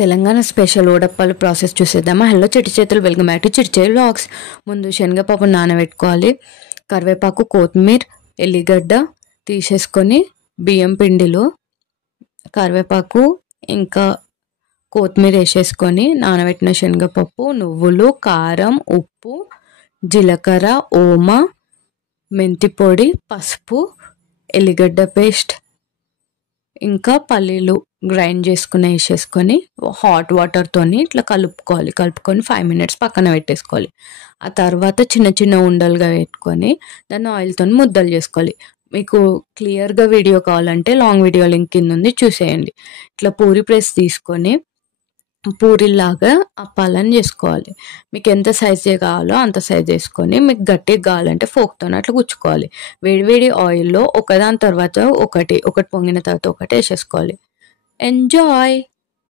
Telangana special ఓడప్పాలు process చూసేద్దామా. Hello చిట్టి చేతులు, వెల్కమ్ బ్యాక్ టు చిట్టి చేతులు వ్లాగ్స్. ముందు శనగపప్పు నానబెట్టుకోవాలి. కరివేపాకు, కొత్తిమీర, ఎల్లిగడ్డ తీసేసుకొని బియ్యం పిండిలో కరివేపాకు ఇంకా కొత్తిమీర వేసేసుకొని నానబెట్టిన శనగపప్పు, నువ్వులు, కారం, ఉప్పు, జీలకర్ర, ఓమ, మెంతి పొడి, పసుపు, ఎల్లిగడ్డ పేస్ట్ ఇంకా పల్లీలు గ్రైండ్ చేసుకుని వేసేసుకొని హాట్ వాటర్తోని ఇట్లా కలుపుకొని 5 minutes పక్కన పెట్టేసుకోవాలి. ఆ తర్వాత చిన్న చిన్న ఉండలుగా పెట్టుకొని దాన్ని ఆయిల్తో ముద్దలు చేసుకోవాలి. మీకు క్లియర్గా వీడియో కావాలంటే లాంగ్ వీడియో లింక్ కింద ఉంది, చూసేయండి. ఇట్లా పూరి ప్రెస్ తీసుకొని పూరిలాగా అప్పాలని చేసుకోవాలి. మీకు ఎంత సైజు కావాలో అంత సైజ్ వేసుకొని, మీకు గట్టిగా కావాలంటే ఫోక్తో అట్లా గుచ్చుకోవాలి. వేడివేడి ఆయిల్లో ఒకదాని తర్వాత ఒకటి పొంగిన తర్వాత ఒకటి వేసేసుకోవాలి. ఎంజాయ్.